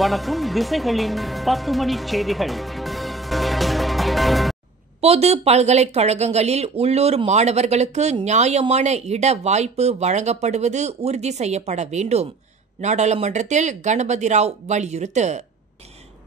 வணக்கம். திசைகளின் 10 மணி செய்திகள். பொது பல்கலைக்கழகங்களில் உள்ளூர் மாணவர்களுக்கு நியாயமான இட வாய்ப்பு வழங்கப்படுவது உறுதி செய்யப்பட வேண்டும். நாடாளுமன்றத்தில் கணபதி ராவ் வலியுறுத்து.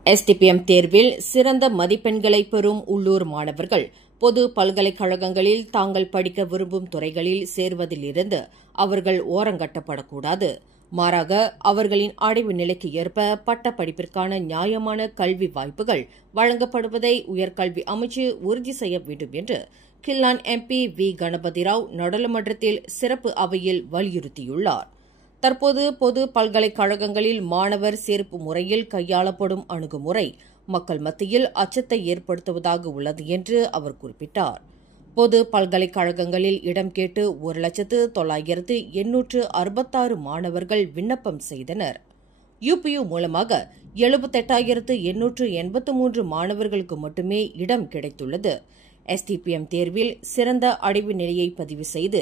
எஸ்டிபிஎம் தேர்வில் சிறந்த மதிப்பெண்களை பெறும் உள்ளூர் மாணவர்கள் பொது பல்கலைக்கழகங்களில் தாங்கள் படிக்க விரும்பும் துறைகளில் சேர்வதிலிருந்து அவர்கள் ஓரங்கட்டப்படக்கூடாது. மாறாக அவர்களின் அடைவு நிலைக்கு ஏற்ப பட்டப்படிப்பிற்கான நியாயமான கல்வி வாய்ப்புகள் வழங்கப்படுவதை உயர்கல்வி அமைச்சு உறுதி செய்ய வேண்டும் என்று கில்லான் எம்பி வி கணபதி ராவ் நாடாளுமன்றத்தில் சிறப்பு அவையில் வலியுறுத்தியுள்ளார். தற்போது பொது பல்கலைக்கழகங்களில் மாணவர் சேர்ப்பு முறையில் கையாளப்படும் அணுகுமுறை மக்கள் மத்தியில் அச்சத்தை ஏற்படுத்துவதாக உள்ளது என்று அவர் குறிப்பிட்டார். பொது பல்கலைக்கழகங்களில் இடம் கேட்டு 1,09,866 மாணவர்கள் விண்ணப்பம் செய்தனர். யுபியு மூலமாக 78,883 மாணவர்களுக்கு மட்டுமே இடம் கிடைத்துள்ளது. எஸ்டிபிஎம் தேர்வில் சிறந்த அடைவு நிலையை பதிவு செய்து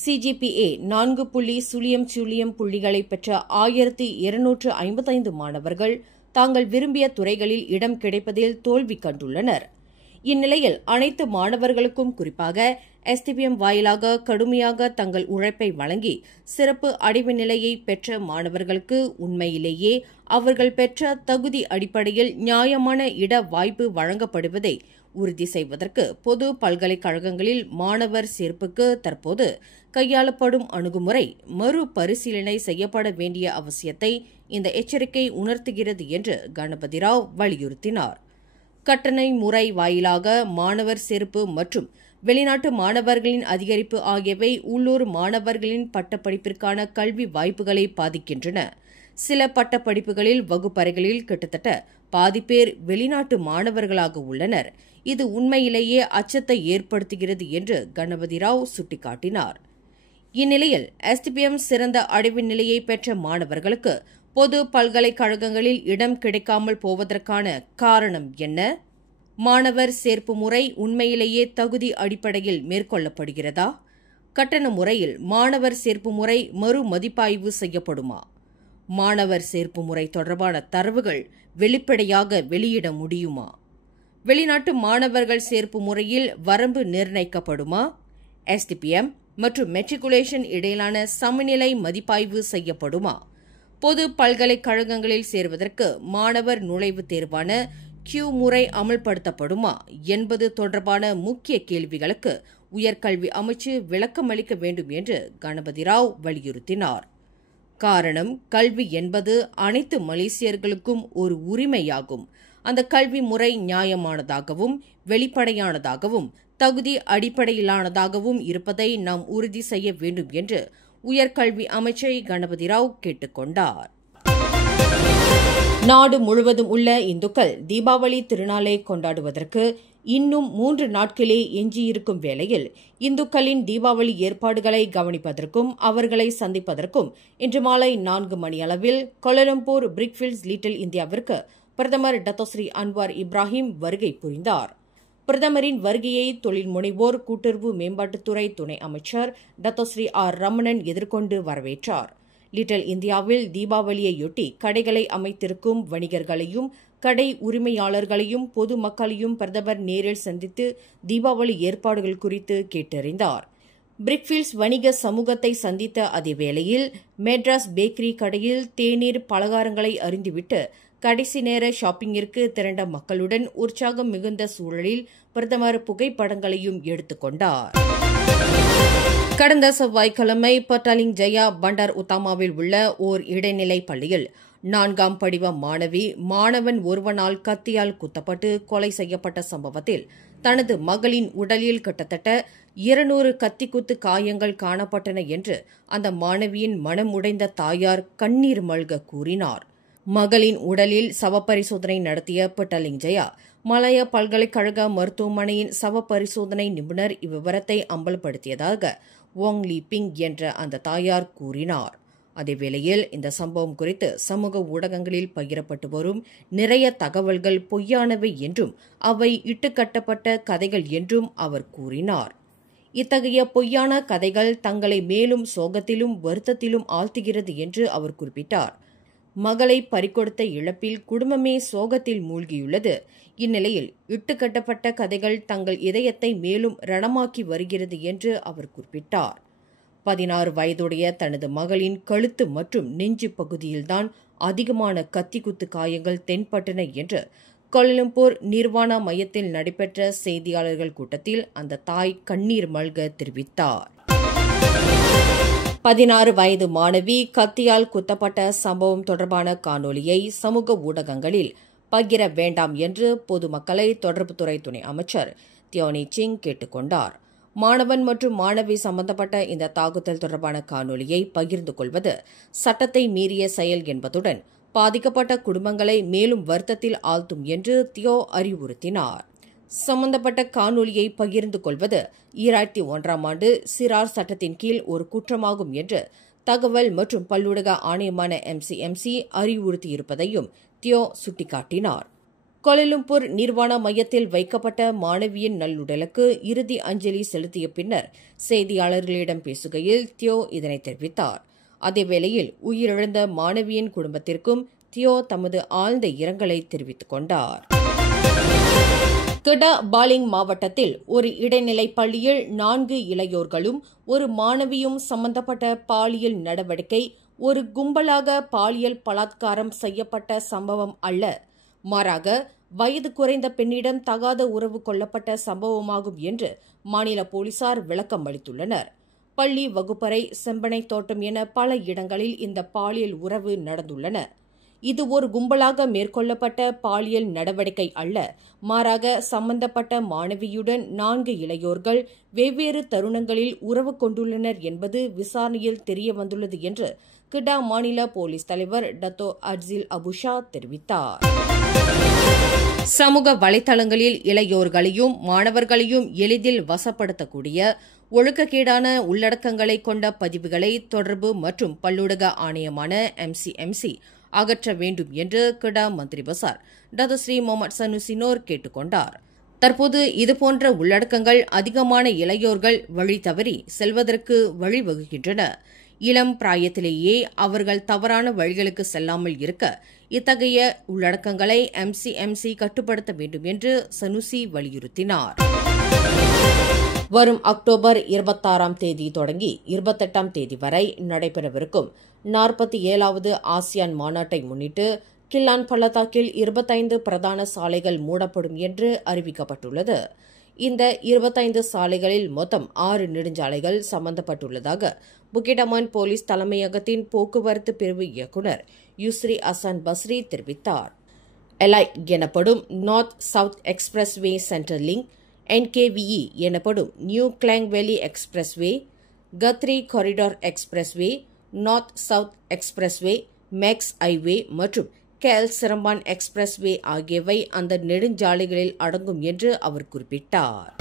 சிஜிபிஏ 4.00 புள்ளிகளை பெற்ற 1,255 மாணவர்கள் தாங்கள் விரும்பிய துறைகளில் இடம் கிடைப்பதில் தோல்வி கண்டுள்ளனர். இந்நிலையில் அனைத்து மாணவர்களுக்கும் குறிப்பாக எஸ்டிபிஎம் வாயிலாக கடுமையாக தங்கள் உழைப்பை வழங்கி சிறப்பு அடைவு நிலையை பெற்ற மாணவர்களுக்கு உண்மையிலேயே அவர்கள் பெற்ற தகுதி அடிப்படையில் நியாயமான இட வாய்ப்பு வழங்கப்படுவதை உறுதி செய்வதற்கு பொது பல்கலைக்கழகங்களில் மாணவர் சேர்ப்புக்கு தற்போது கையாளப்படும் அணுகுமுறை மறுபரிசீலனை செய்யப்பட வேண்டிய அவசியத்தை இந்த எச்சரிக்கை உணர்த்துகிறது என்று கணபதி ராவ் வலியுறுத்தினார். கட்டண முறை வாயிலாக மாணவர் சேர்ப்பு மற்றும் வெளிநாட்டு மாணவர்களின் அதிகரிப்பு ஆகியவை உள்ளூர் மாணவர்களின் பட்டப்படிப்பிற்கான கல்வி வாய்ப்புகளை பாதிக்கின்றன. சில பட்டப்படிப்புகளில் வகுப்பறைகளில் கிட்டத்தட்ட பாதி பேர் வெளிநாட்டு மாணவர்களாக உள்ளனர். இது உண்மையிலேயே அச்சத்தை ஏற்படுத்துகிறது என்று கணபதி ராவ் சுட்டிக்காட்டினார். இந்நிலையில் எஸ்டிபிஎம் சிறந்த அடைவு நிலையை பெற்ற மாணவர்களுக்கு பொது பல்கலைக்கழகங்களில் இடம் கிடைக்காமல் போவதற்கான காரணம் என்ன? மாணவர் சேர்ப்பு முறை உண்மையிலேயே தகுதி அடிப்படையில் மேற்கொள்ளப்படுகிறதா? கட்டண முறையில் மாணவர் சேர்ப்பு முறை மறுமதிப்பாய்வு செய்யப்படுமா? மாணவர் சேர்ப்பு முறை தொடர்பான தரவுகள் வெளிப்படையாக வெளியிட முடியுமா? வெளிநாட்டு மாணவர்கள் சேர்ப்பு முறையில் வரம்பு நிர்ணயிக்கப்படுமா? எஸ்டிபிஎம் மற்றும் மெட்ரிகுலேஷன் இடையிலான சமநிலை மதிப்பாய்வு செய்யப்படுமா? பொது பல்கலைக்கழகங்களில் சேர்வதற்கு மாணவர் நுழைவுத் தேர்வான கியூ முறை அமல்படுத்தப்படுமா என்பது தொடர்பான முக்கிய கேள்விகளுக்கு உயர்கல்வி அமைச்சு விளக்கமளிக்க வேண்டும் என்று கணபதி ராவ் வலியுறுத்தினார். காரணம், கல்வி என்பது அனைத்து மலேசியர்களுக்கும் ஒரு உரிமையாகும். அந்த கல்வி முறை நியாயமானதாகவும் வெளிப்படையானதாகவும் தகுதி அடிப்படையிலானதாகவும் இருப்பதை நாம் உறுதி செய்ய வேண்டும் என்று உயர்கல்வி அமைச்சை கணபதி ராவ் கேட்டுக் கொண்டார். நாடு முழுவதும் உள்ள இந்துக்கள் தீபாவளி திருநாளை கொண்டாடுவதற்கு இன்னும் 3 நாட்களே எஞ்சியிருக்கும் வேளையில் இந்துக்களின் தீபாவளி ஏற்பாடுகளை கவனிப்பதற்கும் அவர்களை சந்திப்பதற்கும் இன்று மாலை 4 மணியளவில் கோலாலம்பூர் பிரிக்ஃபீல்ட்ஸ் லிட்டில் இந்தியாவிற்கு பிரதமர் டத்தோஸ்ரீ அன்வார் இப்ராஹிம் வருகை புரிந்தார். பிரதமரின் வருகையை தொழில் முனைவோர் கூட்டுறவு மேம்பாட்டுத்துறை துணை அமைச்சர் டத்தோஸ்ரீ ஆர் ரமணன் எதிர்கொண்டு வரவேற்றார். லிட்டில் இந்தியாவில் தீபாவளியையொட்டி கடைகளை அமைத்திருக்கும் வணிகர்களையும் கடை உரிமையாளர்களையும் பொதுமக்களையும் பிரதமர் நேரில் சந்தித்து தீபாவளி ஏற்பாடுகள் குறித்து கேட்டறிந்தார். பிரிக்ஃபீல்ட்ஸ் வணிக சமூகத்தை சந்தித்த அதேவேளையில் மெட்ராஸ் பேக்கரி கடையில் தேநீர் பலகாரங்களை அருந்திவிட்டு கடைசி நேர ஷாப்பிங்கிற்கு திரண்ட மக்களுடன் உற்சாகம் மிகுந்த சூழலில் பிரதமர் புகைப்படங்களையும் எடுத்துக் கொண்டார். கடந்த செவ்வாய்க்கிழமை பட்டாலிங் ஜயா பண்டார் உத்தாமாவில் உள்ள ஓர் இடைநிலை பள்ளியில் 4ஆம் படிவ மாணவன் ஒருவனால் கத்தியால் குத்தப்பட்டு கொலை செய்யப்பட்ட சம்பவத்தில் தனது மகளின் உடலில் கிட்டத்தட்ட 200 கத்திக்குத்து காயங்கள் காணப்பட்டன என்று அந்த மாணவியின் மனம் உடைந்த தாயார் கண்ணீர் மல்க கூறினார். மகளின் உடலில் சவப்பரிசோதனை நடத்திய பட்டாலிங் ஜயா மலாயா பல்கலைக்கழக மருத்துவமனையின் சவப்பரிசோதனை நிபுணர் இவ்விவரத்தை அம்பலப்படுத்தியதாக வாங் லீ பிங் என்ற அந்த தாயார் கூறினார். அதேவேளையில் இந்த சம்பவம் குறித்து சமூக ஊடகங்களில் பகிரப்பட்டு வரும் நிறைய தகவல்கள் பொய்யானவை என்றும் அவை இட்டுக்கட்டப்பட்ட கதைகள் என்றும் அவர் கூறினார். இத்தகைய பொய்யான கதைகள் தங்களை மேலும் சோகத்திலும் வருத்தத்திலும் ஆழ்த்துகிறது என்று அவர் குறிப்பிட்டார். மகளை பறிகொடுத்த இழப்பில் குடும்பமே சோகத்தில் மூழ்கியுள்ளது. இந்நிலையில் இட்டுக்கட்டப்பட்ட கதைகள் தங்கள் இதயத்தை மேலும் ரணமாக்கி வருகிறது என்று அவர் குறிப்பிட்டார். 16 வயதுடைய தனது மகளின் கழுத்து மற்றும் நெஞ்சு பகுதியில்தான் அதிகமான கத்திக்குத்து காயங்கள் தென்பட்டன என்று கோலாலம்பூர் நிர்வாணா மையத்தில் நடைபெற்ற செய்தியாளர்கள் கூட்டத்தில் அந்த தாய் கண்ணீர் மல்க தெரிவித்தார். 16 வயது மாணவி கத்தியால் குத்தப்பட்ட சம்பவம் தொடர்பான காணொலியை சமூக ஊடகங்களில் பகிர வேண்டாம் என்று பொதுமக்களை தொடர்புத்துறை துணை அமைச்சர் தியோனி சிங் கேட்டுக் கொண்டார். மாணவன் மற்றும் மாணவி சம்பந்தப்பட்ட இந்த தாக்குதல் தொடர்பான காணொலியை பகிர்ந்து கொள்வது சட்டத்தை மீறிய செயல் என்பதுடன் பாதிக்கப்பட்ட குடும்பங்களை மேலும் வருத்தத்தில் ஆழ்த்தும் என்று தியோ அறிவுறுத்தினார். சம்பந்தப்பட்ட காணொலியை பகிர்ந்து கொள்வது 2001ஆம் ஆண்டு சிறார் சட்டத்தின் கீழ் ஒரு குற்றமாகும் என்று தகவல் மற்றும் பல்லூடக ஆணையமான MCMC அறிவுறுத்தியிருப்பதையும் தியோ சுட்டிக்காட்டினார். கோலாலம்பூர் நிர்வாணா மையத்தில் வைக்கப்பட்ட மாணவியின் நல்லுடலுக்கு இறுதி அஞ்சலி செலுத்திய பின்னர் செய்தியாளர்களிடம் பேசுகையில் தியோ இதனை தெரிவித்தார். அதேவேளையில் உயிரிழந்த மாணவியின் குடும்பத்திற்கும் தியோ தமது ஆழ்ந்த இரங்கலை தெரிவித்துக் கொண்டார். கெடா பாலிங் மாவட்டத்தில் ஒரு இடைநிலை பள்ளியில் 4 இளையோர்களும் ஒரு மாணவியும் சம்பந்தப்பட்ட பாலியல் நடவடிக்கை ஒரு கும்பலாக பாலியல் பலாத்காரம் செய்யப்பட்ட சம்பவம் அல்ல, மாறாக வயது குறைந்த பெண்ணிடம் தகாத உறவு கொள்ளப்பட்ட சம்பவமாகும் என்று மாநில போலீசார் விளக்கம் அளித்துள்ளனர். பள்ளி வகுப்பறை, செம்பனை தோட்டம் என பல இடங்களில் இந்த பாலியல் உறவு நடந்துள்ளன. இது ஒரு கும்பலாக மேற்கொள்ளப்பட்ட பாலியல் நடவடிக்கை அல்ல, மாறாக சம்பந்தப்பட்ட மாணவியுடன் 4 இளையோர்கள் வெவ்வேறு தருணங்களில் உறவு கொண்டுள்ளனர் என்பது விசாரணையில் தெரியவந்துள்ளது என்று கிடா மாநில போலீஸ் தலைவர் டத்தோ அட்சில் அபுஷா தெரிவித்தார். சமூக வலைதளங்களில் இளையோர்களையும் மாணவர்களையும் எளிதில் வசப்படுத்தக்கூடிய ஒழுக்கக்கேடான உள்ளடக்கங்களை கொண்ட பதிவுகளை தொடர்பு மற்றும் பல்லூடக ஆணையமான MCMC அகற்ற வேண்டும் என்று கிடா மந்திரி பசார் டத்தோ ஸ்ரீ முகமது சனுசினோர் கேட்டுக் கொண்டார். தற்போது இதுபோன்ற உள்ளடக்கங்கள் அதிகமான இளையோர்கள் வழி தவறி செல்வதற்கு வழிவகுக்கின்றன. இளம் பிராயத்திலேயே அவர்கள் தவறான வழிகளுக்கு செல்லாமல் இருக்க இத்தகைய உள்ளடக்கங்களை MCMC கட்டுப்படுத்த வேண்டும் என்று சனுசி வலியுறுத்தினார். வரும் அக்டோபர் 26ஆம் தேதி தொடங்கி 28ஆம் தேதி வரை நடைபெறவிருக்கும் 47வது ஆசியான் மாநாட்டை முன்னிட்டு கில்லான் பள்ளத்தாக்கில் 25 பிரதான சாலைகள் மூடப்படும் என்று அறிவிக்கப்பட்டுள்ளது. இந்த 25 சாலைகளில் மொத்தம் 6 நெடுஞ்சாலைகள் சம்பந்தப்பட்டுள்ளதாக புக்கிடமான் போலீஸ் தலைமையகத்தின் போக்குவரத்து பிரிவு இயக்குநர் யூஸ்ரி அசான் பஸ்ரி தெரிவித்தார். எலாய் எனப்படும் north south expressway central link, NKVE எனப்படும் new Klang valley expressway, Guthrie corridor expressway, north south expressway, MEX highway மற்றும் கேல் சிரம்பான் எக்ஸ்பிரஸ்வே ஆகியவை அந்த நெடுஞ்சாலைகளில் அடங்கும் என்று அவர் குறிப்பிட்டார்.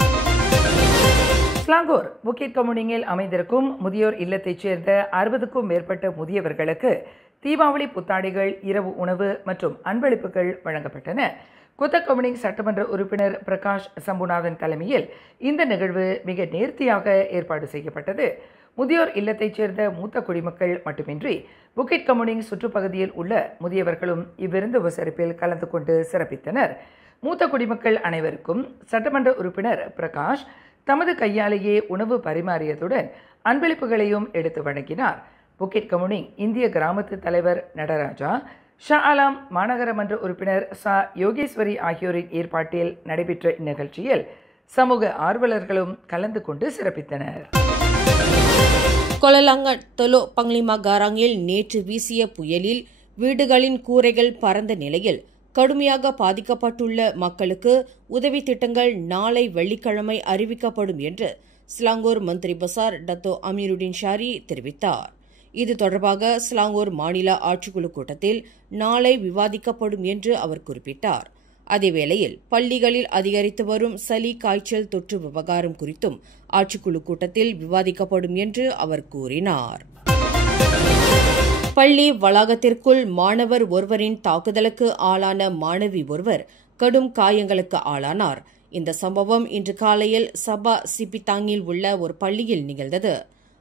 ஸ்லாங்கூர் புக்கிட் கமுனிங்கில் அமைந்திருக்கும் முதியோர் இல்லத்தைச் சேர்ந்த 60க்கும் மேற்பட்ட முதியவர்களுக்கு தீபாவளி புத்தாடைகள், இரவு உணவு மற்றும் அன்பளிப்புகள் வழங்கப்பட்டன. குத்தக் கமுனிங் சட்டமன்ற உறுப்பினர் பிரகாஷ் சம்புநாதன் தலைமையில் இந்த நிகழ்வு மிக நேர்த்தியாக ஏற்பாடு செய்யப்பட்டது. முதியோர் இல்லத்தைச் சேர்ந்த மூத்த குடிமக்கள் மட்டுமின்றி புக்கிட் கமுனிங் சுற்றுப்பகுதியில் உள்ள முதியவர்களும் இவ்விருந்து உபசரிப்பில் கலந்து கொண்டு சிறப்பித்தனர். மூத்த குடிமக்கள் அனைவருக்கும் சட்டமன்ற உறுப்பினர் பிரகாஷ் தமது கையாலேயே உணவு பரிமாறியதுடன் அன்பளிப்புகளையும் எடுத்து வழங்கினார். புக்கிட் கமுனிங் இந்திய கிராமத்து தலைவர் நடராஜா, ஷா ஆலம் மாநகர மன்ற உறுப்பினர் சா யோகேஸ்வரி ஆகியோரின் ஏற்பாட்டில் நடைபெற்ற இந்நிகழ்ச்சியில் சமூக ஆர்வலர்களும் கலந்து கொண்டு சிறப்பித்தனர். கோலாலங்கட் தொலோ பங்லிமா காராங்கில் நேற்று வீசிய புயலில் வீடுகளின் கூரைகள் பறந்த நிலையில் கடுமையாக பாதிக்கப்பட்டுள்ள மக்களுக்கு உதவி திட்டங்கள் நாளை வெள்ளிக்கிழமை அறிவிக்கப்படும் என்று ஸ்லாங்கூர் மந்திரி பசார் டத்தோ அமீருடின் ஷாரி தெரிவித்தார். இது தொடர்பாக ஸ்லாங்கூர் மாநில ஆட்சிக்குழு கூட்டத்தில் நாளை விவாதிக்கப்படும் என்று அவர் குறிப்பிட்டார். அதேவேளையில் பள்ளிகளில் அதிகரித்து வரும் சளி, காய்ச்சல் தொற்று விவகாரம் குறித்தும் ஆட்சிக்குழு கூட்டத்தில் விவாதிக்கப்படும் என்று அவர் கூறினார். பள்ளி வளாகத்திற்குள் மாணவர் ஒருவரின் தாக்குதலுக்கு ஆளான மாணவி ஒருவர் கடும் காயங்களுக்கு ஆளானார். இந்த சம்பவம் இன்று காலையில் சபா சிபிதாங்கில் உள்ள ஒரு பள்ளியில் நிகழ்ந்தது.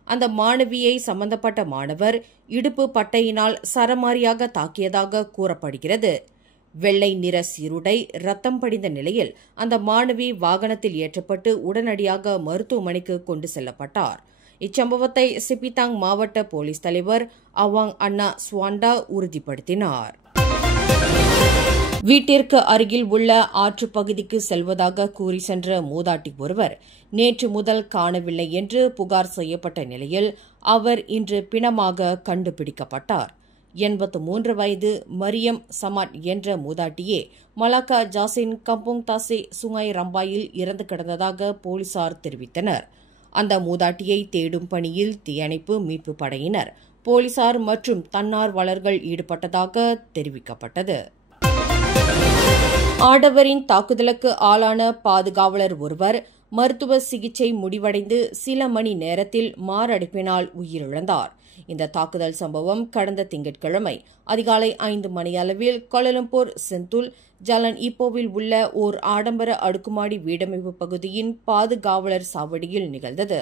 அந்த மாணவியை சம்பந்தப்பட்ட மாணவர் இடுப்பு பட்டையினால் சரமாரியாக தாக்கியதாக கூறப்படுகிறது. வெள்ளை நிற சீருடை ரத்தம் படிந்த நிலையில் அந்த மாணவி வாகனத்தில் ஏற்றப்பட்டு உடனடியாக மருத்துவமனைக்கு கொண்டு செல்லப்பட்டார். இச்சம்பவத்தை சிபிதாங் மாவட்ட போலீஸ் தலைவர் அவாங் அண்ணா ஸ்வாண்டா உறுதிப்படுத்தினார். வீட்டிற்கு அருகில் உள்ள ஆற்றுப் பகுதிக்கு செல்வதாக கூறி சென்ற மூதாட்டி ஒருவர் நேற்று முதல் காணவில்லை என்று புகார் செய்யப்பட்ட நிலையில் அவர் இன்று பிணமாக கண்டுபிடிக்கப்பட்டார். 83 வயது மரியம் சமாட் என்ற மூதாட்டியே மலாக்கா ஜாசின் கம்போங் தாசே சுங்காய் ரம்பாயில் இறந்து கிடந்ததாக போலீசார் தெரிவித்தனர். அந்த மூதாட்டியை தேடும் பணியில் தீயணைப்பு மீட்பு படையினர், போலீசார் மற்றும் தன்னார்வலர்கள் ஈடுபட்டதாக தெரிவிக்கப்பட்டது. ஆடவரின் தாக்குதலுக்கு ஆளான பாதுகாவலர் ஒருவர் மருத்துவ சிகிச்சை முடிவடைந்து சில மணி நேரத்தில் மாரடைப்பினால் உயிரிழந்தார். இந்த தாக்குதல் சம்பவம் கடந்த திங்கட்கிழமை அதிகாலை 5 மணியளவில் கோலாலம்பூர் செந்துல் ஜலன் ஈப்போவில் உள்ள ஓர் ஆடம்பர அடுக்குமாடி வீடமைப்பு பகுதியின் பாதுகாவலர் சாவடியில் நிகழ்ந்தது.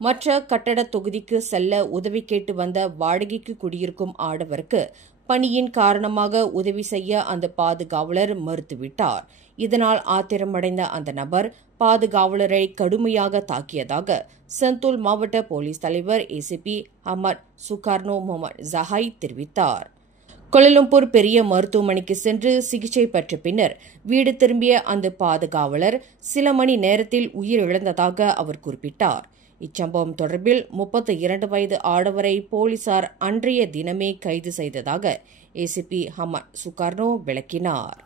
மற்ற கட்டட தொகுதிக்கு செல்ல உதவி கேட்டு வந்த வாடகைக்கு குடியிருக்கும் ஆடவருக்கு பணியின் காரணமாக உதவி செய்ய அந்த பாதுகாவலர் மறுத்துவிட்டார். இதனால் ஆத்திரமடைந்த அந்த நபர் பாதுகாவலரை கடுமையாக தாக்கியதாக செந்துல் மாவட்ட போலீஸ் தலைவர் ஏசிபி அஹமத் சுகார்னோ முகமது ஜஹாய் தெரிவித்தார். கோலாலம்பூர் பெரிய மருத்துவமனைக்கு சென்று சிகிச்சை பெற்ற பின்னர் வீடு திரும்பிய அந்த பாதுகாவலர் சில மணி நேரத்தில் உயிரிழந்ததாக அவர் குறிப்பிட்டார். இச்சம்பவம் தொடர்பில் 32 வயது ஆடவரை போலீசார் அன்றைய தினமே கைது செய்ததாக ஏசிபி அஹமத் சுகார்னோ விளக்கினார்.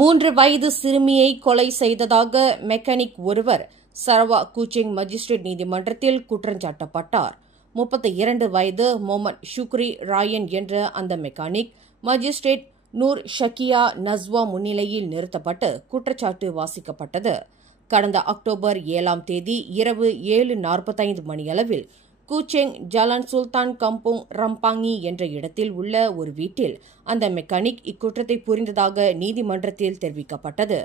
3 வயது சிறுமியை கொலை செய்ததாக மெக்கானிக் ஒருவர் சரவா கூச்சிங் மஜிஸ்ட்ரேட் நீதிமன்றத்தில் குற்றஞ்சாட்டப்பட்டார். 32 வயது முகமது ஷுக்ரி ராயன் என்ற அந்த மெக்கானிக் மஜிஸ்ட்ரேட் நூர் ஷக்கியா நஸ்வா முன்னிலையில் நிறுத்தப்பட்டு குற்றச்சாட்டு வாசிக்கப்பட்டது. கடந்த அக்டோபர் 7ஆம் தேதி இரவு 7:45 மணியளவில் கூச்செங் ஜலான் சுல்தான் கம்போங் ரம்பாங்கி என்ற இடத்தில் உள்ள ஒரு வீட்டில் அந்த மெக்கானிக் இக்குற்றத்தை புரிந்ததாக நீதிமன்றத்தில் தெரிவிக்கப்பட்டது.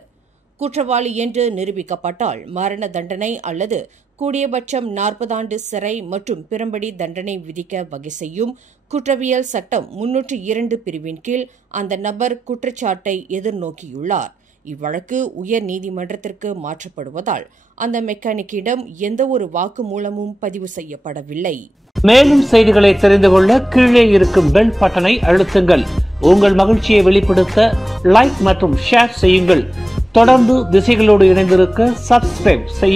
குற்றவாளி என்று நிரூபிக்கப்பட்டால் மரண தண்டனை அல்லது கூடியபட்சம் 40 ஆண்டு சிறை மற்றும் பிறம்படி தண்டனை விதிக்க வகை செய்யும் குற்றவியல் சட்டம் 302 பிரிவின் கீழ் அந்த நபர் குற்றச்சாட்டை எதிர்நோக்கியுள்ளார். இவ்வழக்கு உயர் நீதிமன்றத்திற்கு மாற்றப்படுவதால் அந்த மெக்கானிக்கிடம் எந்தவொரு வாக்குமூலமும் பதிவு செய்யப்படவில்லை. மேலும் செய்திகளை தெரிந்து கொள்ள கீழே இருக்கும் பெல் பட்டனை அழுத்துங்கள். உங்கள் மகிழ்ச்சியை வெளிப்படுத்த லைக் மற்றும் ஷேர் செய்யுங்கள். தொடர்ந்து திசைகளோடு இணைந்திருக்க சப்ஸ்கிரைப் செய்யுங்கள்.